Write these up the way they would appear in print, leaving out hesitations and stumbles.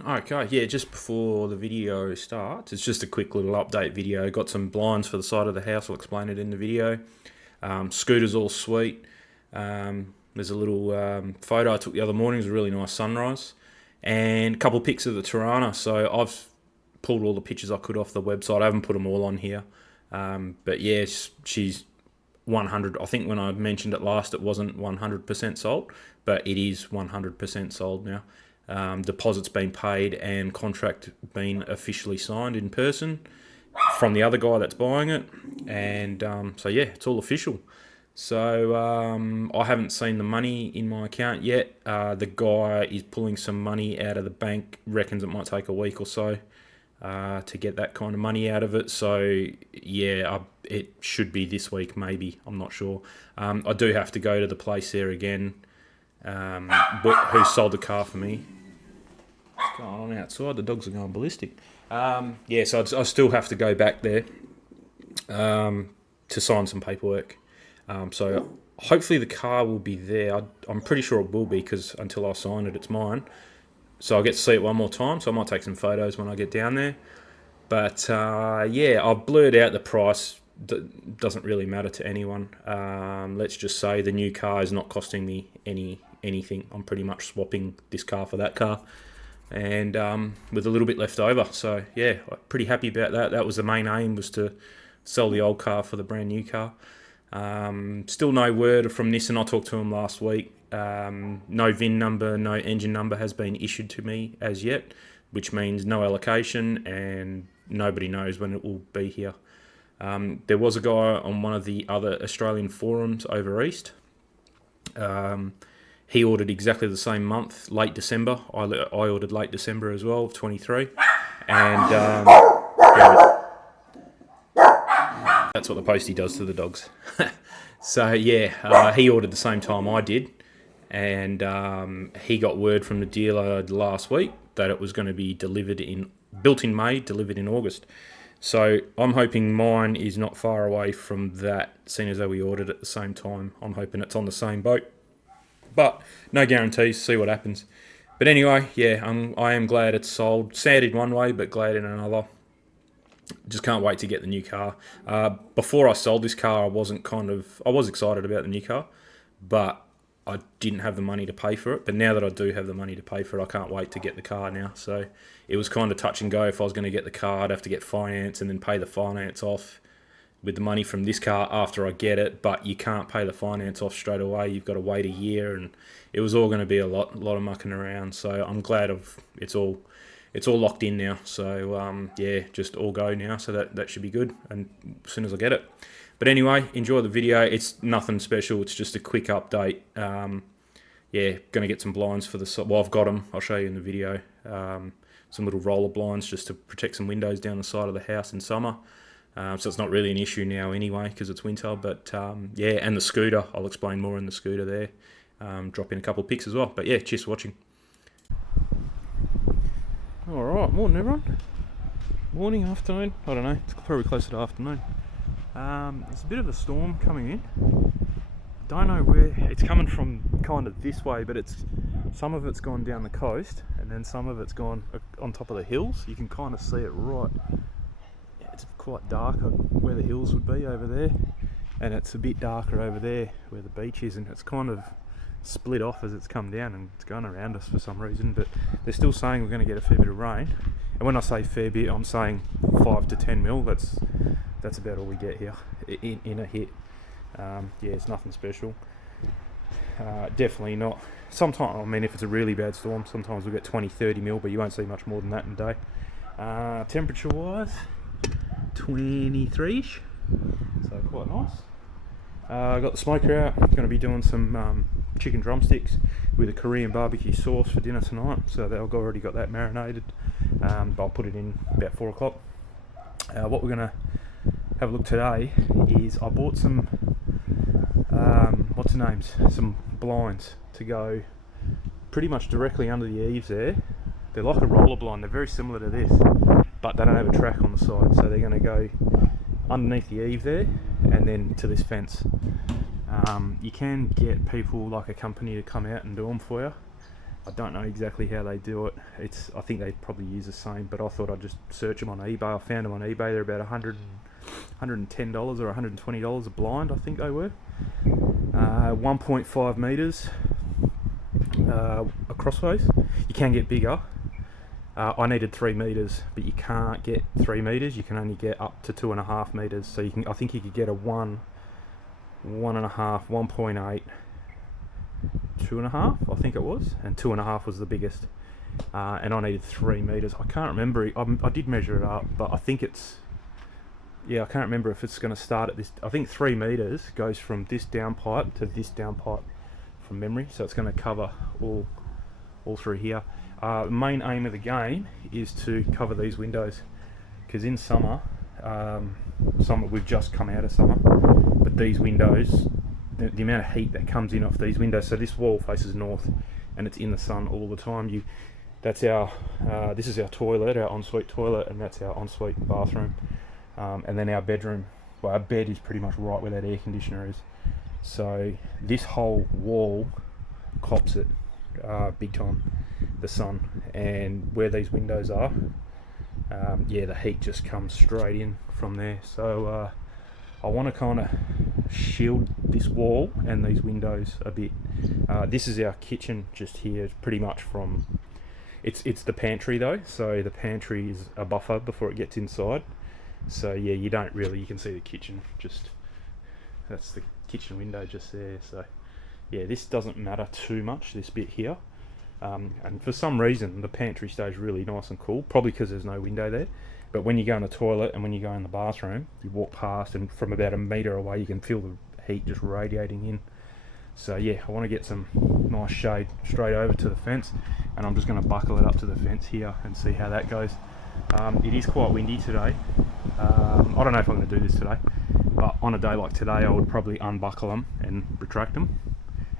Okay, yeah, just before the video starts, it's just a quick little update video. Got some blinds for the side of the house, I'll explain it in the video. Scooter's all sweet. There's a little photo I took the other morning, it was a really nice sunrise. And a couple of pics of the Tirana. So I've pulled all the pictures I could off the website. I haven't put them all on here. But yeah, she's 100. I think when I mentioned it last, it wasn't 100% sold, but it is 100% sold now. Deposit's been paid and contract been officially signed in person from the other guy that's buying it, and so yeah, it's all official. So I haven't seen the money in my account yet. The guy is pulling some money out of the bank. Reckons it might take a week or so to get that kind of money out of it. So yeah, it should be this week, maybe. I'm not sure. I do have to go to the place there again. Who sold the car for me? What's going on outside? The dogs are going ballistic. Yeah, so I still have to go back there to sign some paperwork. So hopefully the car will be there. I'm pretty sure it will be because until I sign it, it's mine. So I'll get to see it one more time. So I might take some photos when I get down there. But yeah, I've blurred out the price. Doesn't really matter to anyone. Let's just say the new car is not costing me anything. I'm pretty much swapping this car for that car, and with a little bit left over. So yeah, pretty happy about that. That was the main aim, was to sell the old car for the brand new car. Still no word from Nissan. I talked to them last week. No VIN number, no engine number has been issued to me as yet, which means no allocation and nobody knows when it will be here. There was a guy on one of the other Australian forums over east. He ordered exactly the same month, late December. I ordered late December as well, 23. And yeah, that's what the postie does to the dogs. So yeah, he ordered the same time I did. And he got word from the dealer last week that it was going to be built in May, delivered in August. So I'm hoping mine is not far away from that, seeing as though we ordered at the same time. I'm hoping it's on the same boat. But no guarantees, see what happens. But anyway, yeah, I am glad it's sold. Sad in one way, but glad in another. Just can't wait to get the new car. Before I sold this car, I was excited about the new car, but I didn't have the money to pay for it. But now that I do have the money to pay for it, I can't wait to get the car now. So it was kind of touch and go. If I was going to get the car, I'd have to get finance and then pay the finance off with the money from this car after I get it. But you can't pay the finance off straight away. You've got to wait a year, and it was all going to be a lot of mucking around. So I'm glad it's all locked in now. So yeah, just all go now. So that should be good, and as soon as I get it. But anyway, enjoy the video. It's nothing special. It's just a quick update. Yeah, going to get some blinds for the... Well, I've got them. I'll show you in the video. Some little roller blinds just to protect some windows down the side of the house in summer. So it's not really an issue now anyway because it's winter. But yeah, and the scooter. I'll explain more in the scooter there. Drop in a couple of pics as well. But yeah, cheers for watching. Alright, morning everyone. Morning, afternoon. I don't know. It's probably closer to afternoon. There's a bit of a storm coming in. Don't know where it's coming from, kind of this way, but some of it's gone down the coast and then some of it's gone on top of the hills. You can kind of see it right. It's quite dark where the hills would be over there, and it's a bit darker over there where the beach is, and it's kind of split off as it's come down and it's going around us for some reason. But they're still saying we're going to get a fair bit of rain, and when I say fair bit, I'm saying 5 to 10 mil. That's about all we get here in a hit. Yeah, it's nothing special. Definitely not. Sometimes, I mean, if it's a really bad storm, sometimes we'll get 20-30 mil, but you won't see much more than that in a day. Temperature wise, 23ish, so quite nice. I got the smoker out. Going to be doing some chicken drumsticks with a Korean barbecue sauce for dinner tonight. So I've already got that marinated. I'll put it in about 4 o'clock. What we're going to have a look today is I bought some some blinds to go pretty much directly under the eaves there. They're like a roller blind. They're very similar to this, but they don't have a track on the side, so they're going to go underneath the eave there and then to this fence. You can get people like a company to come out and do them for you. I don't know exactly how they do it. I think they probably use the same, but I thought I'd just search them on eBay. I found them on eBay. They're about $110 or $120 a blind, I think they were. 1.5 meters crossways. You can get bigger. I needed 3 meters, but you can't get 3 meters. You can only get up to 2.5 meters. So I think you could get a 1.5, 1.8, 2.5, I think it was, and 2.5 was the biggest. And I needed 3 meters. I can't remember. I did measure it up, but I think it's, yeah, I can't remember if it's going to start at this. I think 3 meters goes from this downpipe to this downpipe from memory. So it's going to cover all through here. The main aim of the game is to cover these windows, because in summer, we've just come out of summer, but these windows, the amount of heat that comes in off these windows. So this wall faces north, and it's in the sun all the time. This is our toilet, our ensuite toilet, and that's our ensuite bathroom, and then our bedroom. Well, our bed is pretty much right where that air conditioner is. So this whole wall cops it big time, the sun, and where these windows are, the heat just comes straight in from there. So I want to kind of shield this wall and these windows a bit. This is our kitchen just here, pretty much from, it's the pantry though, so the pantry is a buffer before it gets inside. So yeah, you can see the kitchen, that's the kitchen window just there. So yeah, this doesn't matter too much, this bit here. And for some reason the pantry stays really nice and cool, probably because there's no window there. But when you go in the toilet and when you go in the bathroom, you walk past, and from about a metre away you can feel the heat just radiating in. So yeah, I want to get some nice shade straight over to the fence, and I'm just going to buckle it up to the fence here and see how that goes. It is quite windy today. I don't know if I'm going to do this today, but on a day like today I would probably unbuckle them and retract them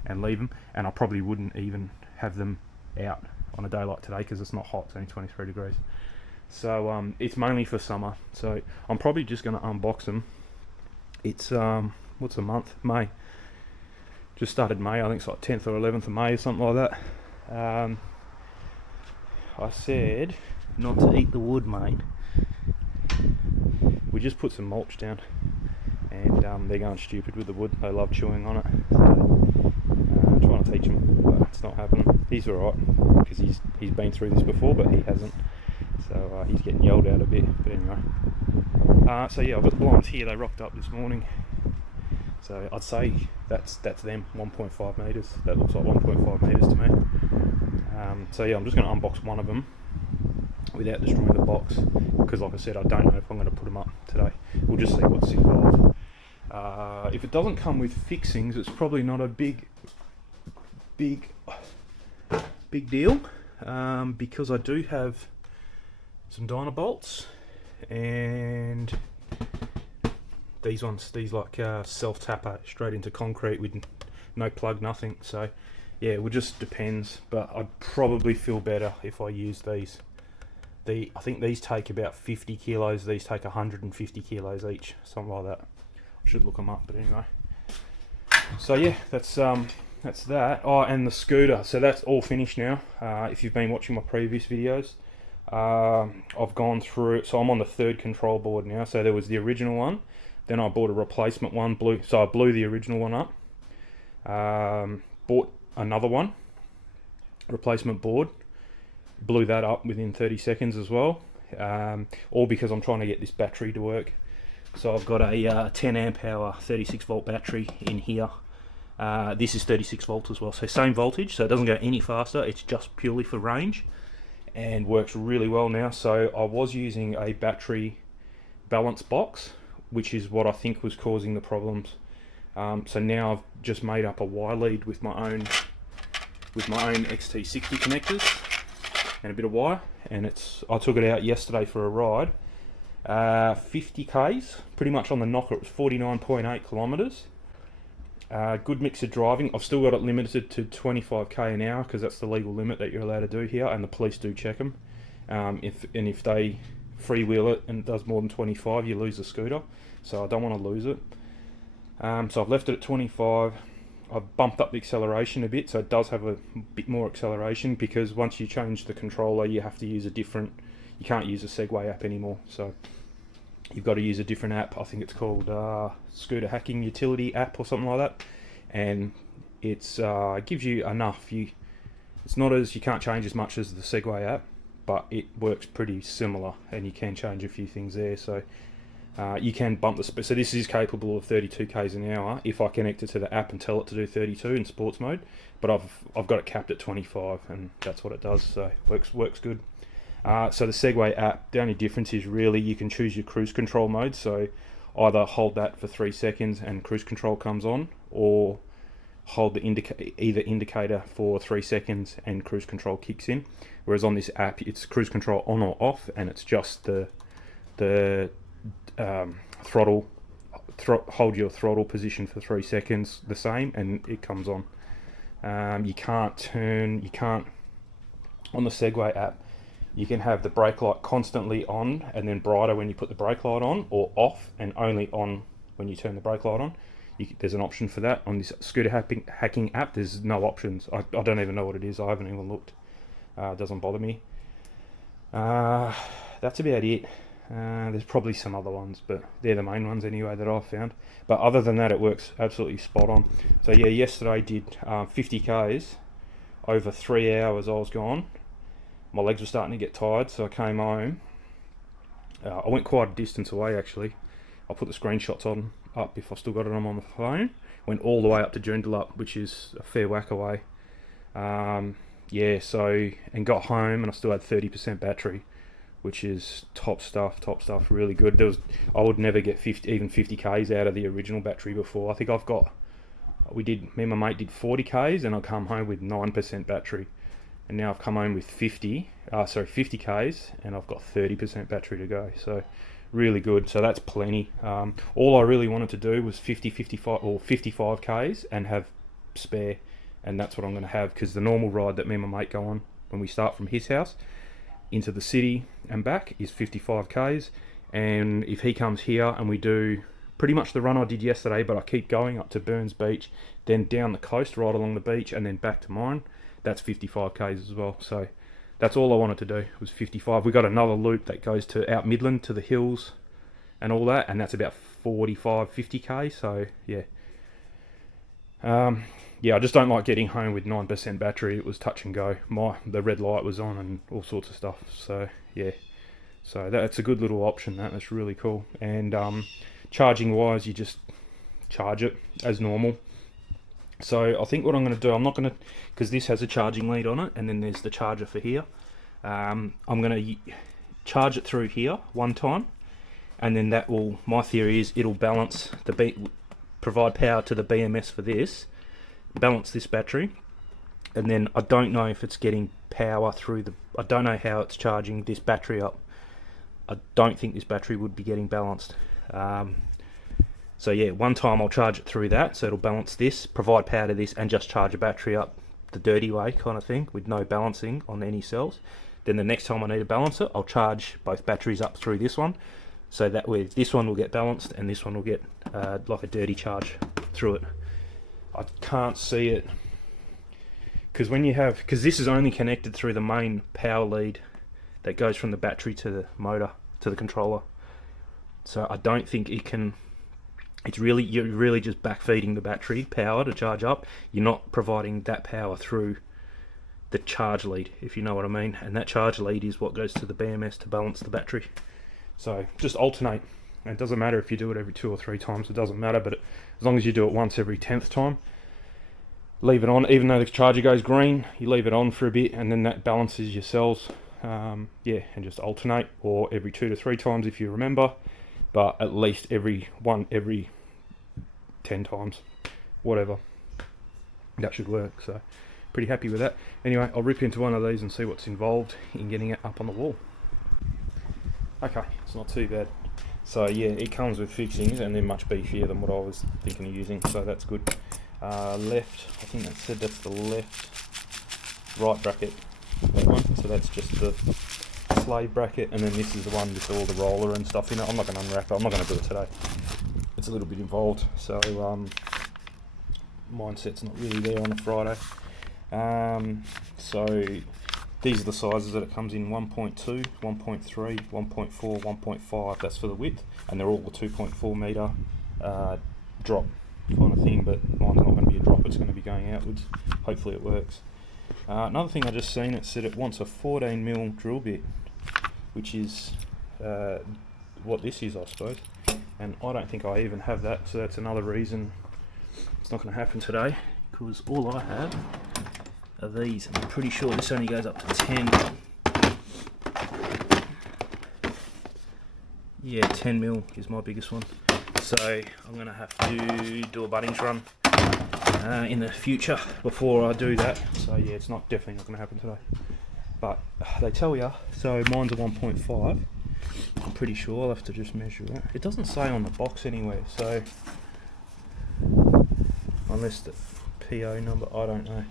and leave them, and I probably wouldn't even have them out on a day like today because it's not hot, it's only 23 degrees. So it's mainly for summer, so I'm probably just going to unbox them. It's what's the month? May. Just started May, I think it's like 10th or 11th of May or something like that. I said not to eat the wood, mate. We just put some mulch down, and they're going stupid with the wood. They love chewing on it. So, I'm trying to teach them, but it's not happening. He's alright, because he's been through this before, but he hasn't. So he's getting yelled at a bit, but anyway. So yeah, I've got the blinds here. They rocked up this morning. So I'd say that's them, 1.5 metres. That looks like 1.5 metres to me. So yeah, I'm just going to unbox one of them without destroying the box, because like I said, I don't know if I'm going to put them up today. We'll just see what's involved. If it doesn't come with fixings, it's probably not a big deal, because I do have some Dynabolts, and these like self-tapper straight into concrete with no plug, nothing. So yeah, it just depends, but I'd probably feel better if I use these. I think these take about 50 kilos, these take 150 kilos each, something like that. I should look them up, but anyway. So yeah, that's that. Oh, and the scooter, so that's all finished now. If you've been watching my previous videos, I've gone through it. So I'm on the 3rd control board now. So there was the original one, then I bought a replacement one, so I blew the original one up, bought another one, replacement board, blew that up within 30 seconds as well, all because I'm trying to get this battery to work. So I've got a 10 amp hour 36 volt battery in here. This is 36 volts as well, so same voltage, so it doesn't go any faster, it's just purely for range, and works really well now. So I was using a battery balance box, which is what I think was causing the problems. So now I've just made up a Y lead with my own XT60 connectors and a bit of wire, and I took it out yesterday for a ride, 50 k's, pretty much on the knocker. It was 49.8 kilometers. Good mix of driving. I've still got it limited to 25k an hour because that's the legal limit that you're allowed to do here, and the police do check them. If they freewheel it and it does more than 25, you lose the scooter. So I don't want to lose it. So I've left it at 25. I've bumped up the acceleration a bit, so it does have a bit more acceleration, because once you change the controller, you have to use a different. You can't use a Segway app anymore, so you've got to use a different app. I think it's called Scooter Hacking Utility app or something like that, and it's gives you enough. It's not as, you can't change as much as the Segway app, but it works pretty similar, and you can change a few things there. So you can bump the speed. So this is capable of 32 k's an hour if I connect it to the app and tell it to do 32 in sports mode. But I've got it capped at 25, and that's what it does. So works good. So the Segway app, the only difference is really you can choose your cruise control mode. So either hold that for 3 seconds and cruise control comes on, or hold the indicator for 3 seconds and cruise control kicks in. Whereas on this app, it's cruise control on or off, and it's just the throttle. Hold your throttle position for 3 seconds the same, and it comes on. You can't on the Segway app. You can have the brake light constantly on and then brighter when you put the brake light on, or off and only on when you turn the brake light on. There's an option for that. On this Scooter Hacking app, there's no options. I don't even know what it is. I haven't even looked. It doesn't bother me. That's about it. There's probably some other ones, but they're the main ones anyway that I've found. But other than that, it works absolutely spot on. So yeah, yesterday I did 50 k's over 3 hours. I was gone. My legs were starting to get tired, so I came home. I went quite a distance away actually. I'll put the screenshots up if I still got it on my phone. Went all the way up to Joondalup, which is a fair whack away. And got home and I still had 30% battery, which is top stuff, really good. I would never get 50 k's out of the original battery before. I think me and my mate did 40 k's and I come home with 9% battery. And now I've come home with 50 k's, and I've got 30% battery to go. So really good. So that's plenty. All I really wanted to do was 55 k's and have spare, and that's what I'm going to have, because the normal ride that me and my mate go on when we start from his house into the city and back is 55 k's, and if he comes here and we do pretty much the run I did yesterday, but I keep going up to Burns Beach, then down the coast right along the beach, and then back to mine, that's 55 k's as well. So that's all I wanted to do was 55. We got another loop that goes to out Midland to the hills and all that, and that's about 50 k. So yeah, I just don't like getting home with 9% battery. It was touch and go. The red light was on and all sorts of stuff. So yeah, so that's a good little option. That's really cool. And charging wise, you just charge it as normal. So I think what I'm going to do, I'm not going to, because this has a charging lead on it, and then there's the charger for here. I'm going to charge it through here one time, and then my theory is it'll balance provide power to the BMS for this, balance this battery, and then I don't know if it's getting power through I don't know how it's charging this battery up. I don't think this battery would be getting balanced. So yeah, one time I'll charge it through that, so it'll balance this, provide power to this, and just charge a battery up the dirty way kind of thing, with no balancing on any cells. Then the next time I need to balance it, I'll charge both batteries up through this one, so that way this one will get balanced and this one will get like a dirty charge through it. I can't see it, because this is only connected through the main power lead that goes from the battery to the motor, to the controller. So I don't think it can. You're really just backfeeding the battery power to charge up. You're not providing that power through the charge lead, if you know what I mean. And that charge lead is what goes to the BMS to balance the battery. So just alternate. And it doesn't matter if you do it every 2 or 3 times. It doesn't matter. But as long as you do it once every 10th time, leave it on. Even though the charger goes green, you leave it on for a bit, and then that balances your cells. And just alternate, or every 2 to 3 times if you remember. But at least every 10 times, whatever. That should work, so pretty happy with that. Anyway, I'll rip into one of these and see what's involved in getting it up on the wall. Okay, it's not too bad. So yeah, it comes with fixings and they're much beefier than what I was thinking of using, so that's good. Left, I think that's the left right bracket, that one. So that's just the slave bracket, and then this is the one with all the roller and stuff in it. I'm not going to unwrap it, I'm not going to do it today. It's a little bit involved, so mindset's not really there on a Friday. So these are the sizes that it comes in: 1.2, 1.3, 1.4, 1.5. That's for the width, and they're all the 2.4 metre drop kind of thing. But mine's not going to be a drop; it's going to be going outwards. Hopefully, it works. Another thing I just seen, it said it wants a 14mm drill bit, which is what this is, I suppose. And I don't think I even have that, so that's another reason it's not going to happen today, because all I have are these, and I'm pretty sure this only goes up to 10. Yeah, 10mm is my biggest one. So I'm going to have to do a Bunnings run in the future before I do that. So yeah, it's definitely not going to happen today. But they tell you, so mine's a 1.5. I'm pretty sure I'll have to just measure it. It doesn't say on the box anywhere, so unless the PO number, I don't know.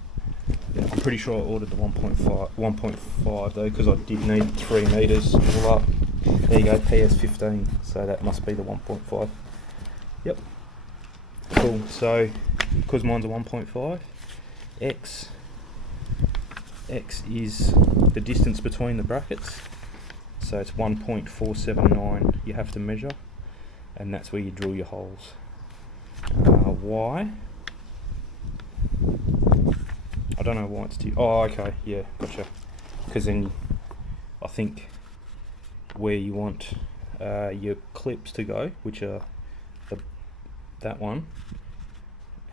Yeah, I'm pretty sure I ordered the 1.5 though, because I did need 3 metres all up. There you go, PS15, so that must be the 1.5. Yep. Cool, so because mine's a 1.5, X is the distance between the brackets. So it's 1.479 you have to measure, and that's where you drill your holes. Y, I don't know why it's oh, okay, yeah, gotcha. Because then I think where you want your clips to go, which are that one,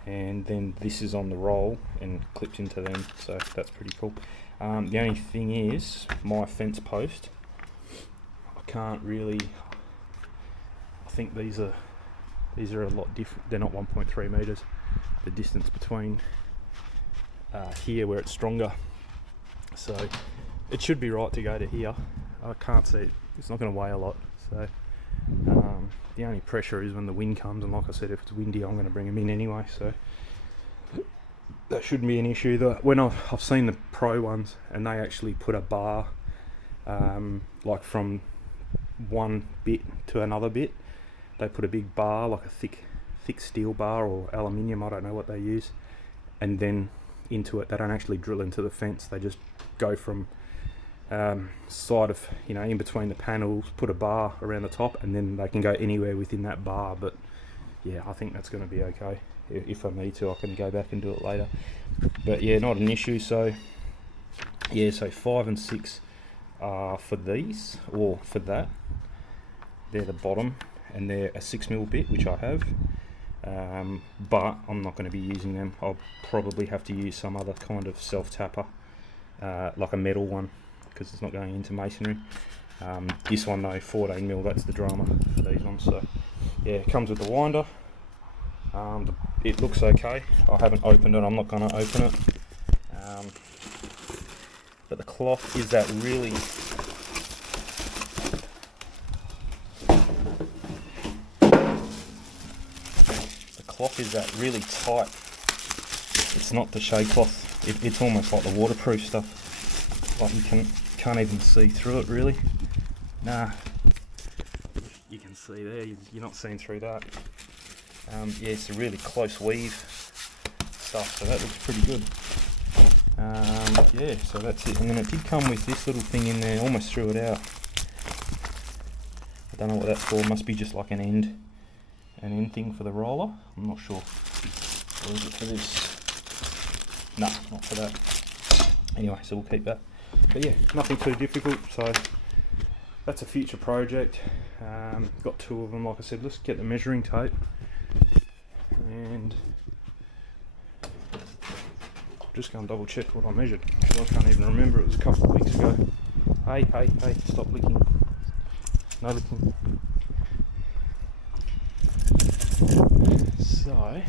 and then this is on the roll and clips into them, so that's pretty cool. The only thing is my fence post, I can't really, I think these are a lot different. They're not 1.3 metres, the distance between here where it's stronger, so it should be right to go to here. I can't see it, it's not going to weigh a lot, so the only pressure is when the wind comes, and like I said, if it's windy I'm going to bring them in anyway, so that shouldn't be an issue. When I've seen the pro ones, and they actually put a bar like from one bit to another bit, they put a big bar, like a thick steel bar or aluminium, I don't know what they use, and then into it. They don't actually drill into the fence, they just go from side of, in between the panels, put a bar around the top, and then they can go anywhere within that bar. But yeah, I think that's going to be okay. If I need to, I can go back and do it later, but yeah, not an issue. So yeah, so 5 and 6 are for these, or for that, they're the bottom, and they're a 6mm bit, which I have, but I'm not going to be using them. I'll probably have to use some other kind of self-tapper, like a metal one, because it's not going into masonry. This one though, 14mm, that's the drama for these ones. So yeah, it comes with the winder. It looks okay. I haven't opened it, I'm not going to open it. But the cloth is that really tight. It's not the shade cloth. It's almost like the waterproof stuff. Like you can't even see through it really. Nah, you can see there. You're not seeing through that. Yeah, it's a really close weave stuff, so that looks pretty good. Yeah, so that's it. And then it did come with this little thing in there. Almost threw it out. I don't know what that's for. Must be just like an end thing for the roller. I'm not sure. Or is it for this? No, not for that. Anyway, so we'll keep that. But yeah, nothing too difficult. So that's a future project. Got 2 of them, like I said. Let's get the measuring tape. And just go and double check what I measured, because I can't even remember. It was a couple of weeks ago. Hey, stop licking. No licking. So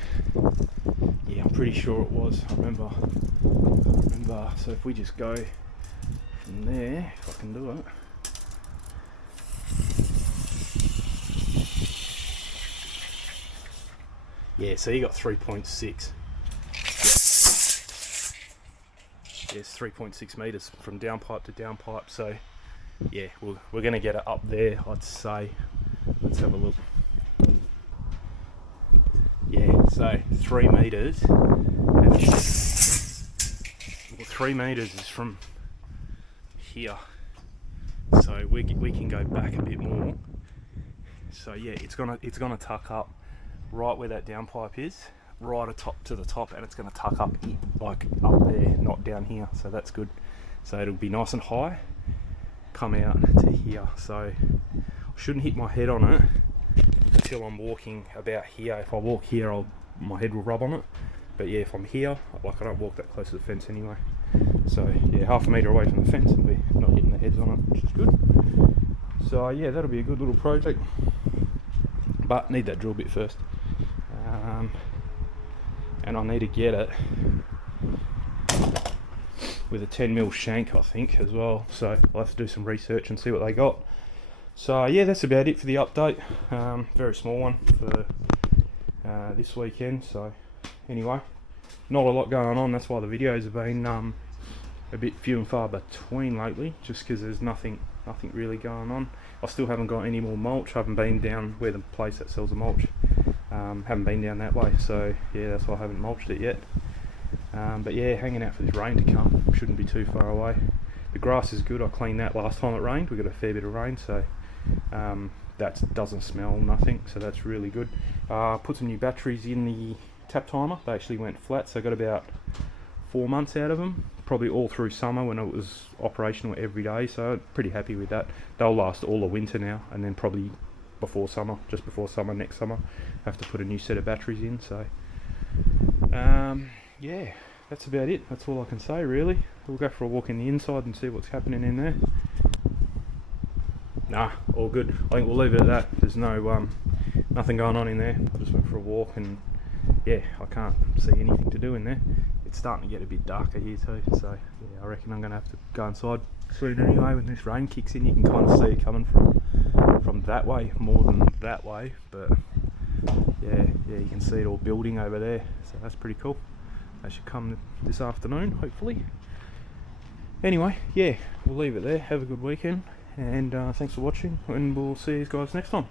yeah, I'm pretty sure it was. I remember. So if we just go from there, if I can do it. Yeah, so you got 3.6. Yes, 3.6 metres from downpipe to downpipe. So yeah, we're going to get it up there, I'd say. Let's have a look. Yeah, So 3 meters, and 3 meters is from here. So we can go back a bit more. So yeah, it's gonna tuck up right where that downpipe is, right atop to the top, and it's gonna tuck up like up there, not down here. So that's good. So it'll be nice and high, come out to here. So I shouldn't hit my head on it until I'm walking about here. If I walk here, my head will rub on it. But yeah, if I'm here, like I don't walk that close to the fence anyway. So yeah, half a metre away from the fence and we're not hitting the heads on it, which is good. So yeah, that'll be a good little project. But need that drill bit first. And I need to get it with a 10mm shank, I think, as well. So I'll have to do some research and see what they got. So yeah, that's about it for the update. Very small one for this weekend. So anyway, not a lot going on. That's why the videos have been a bit few and far between lately, just because there's nothing really going on. I still haven't got any more mulch. I haven't been down where the place that sells the mulch. Haven't been down that way, so yeah, that's why I haven't mulched it yet. But yeah, hanging out for this rain to come. Shouldn't be too far away. The grass is good. I cleaned that last time it rained. We got a fair bit of rain, so that doesn't smell nothing, so that's really good. Put some new batteries in the tap timer. They actually went flat, so I got about 4 months out of them, probably all through summer when it was operational every day, so pretty happy with that. They'll last all the winter now, and then probably before summer, just before summer, next summer, have to put a new set of batteries in. So yeah, that's about it. That's all I can say really. We'll go for a walk in the inside and see what's happening in there. Nah, all good. I think we'll leave it at that. There's no nothing going on in there. I just went for a walk, and yeah, I can't see anything to do in there. It's starting to get a bit darker here too, so yeah, I reckon I'm going to have to go inside soon anyway. When this rain kicks in, you can kind of see it coming from that way more than that way, but yeah, you can see it all building over there, so that's pretty cool. They should come this afternoon, hopefully. Anyway, yeah, we'll leave it there. Have a good weekend, and thanks for watching, and we'll see you guys next time.